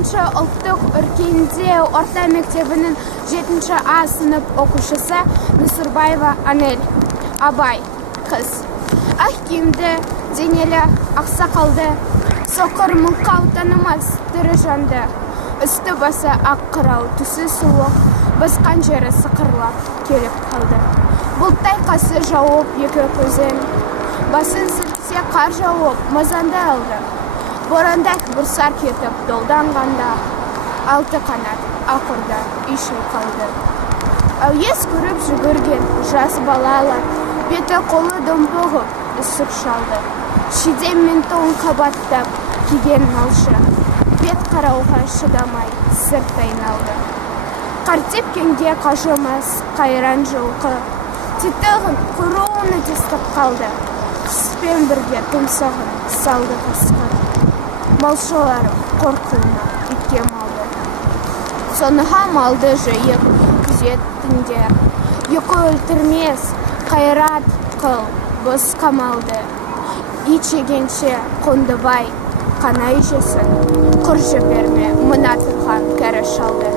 16 ұлттық өркендеу орта мектебінің 7 А сынып оқушысы Нүсірбаева Анель. Абай, қыз. Ақ киімді, денелі, ақсақалды, соқыр мылқау танымас түрі жанды. Үсті басы ақ қырау, түсі суық, басқан жері сықырлап келіп қалды. Бұлттай қасы жауып екі көзін, басын сілкісе қар жауып мазанды алды. Боранда бұрсар кетіп долданғанда, алты қанат ақырда үйші қалды. Әуес көріп жүгірген жас балалар, беті қолы домбығып үсік шалды. Шидем мен тоң қабаттап киген малшы, бет қарауға шыдамай сырт айналды. Қартеп кенге қажымас қайран жылқы, титығын құруыны тестіп қалды. Қыспен бірге тұмсығын салды қасқыр. Малшыларым қорқуына итке малды. Соныға малды жиып күзеттіңдер. Екі өлтірмес қайрат қыл бұз қамалды. Ит жегенше Қондыбай қанай жесін, құр жіберме мына тұрған кәрі шалды.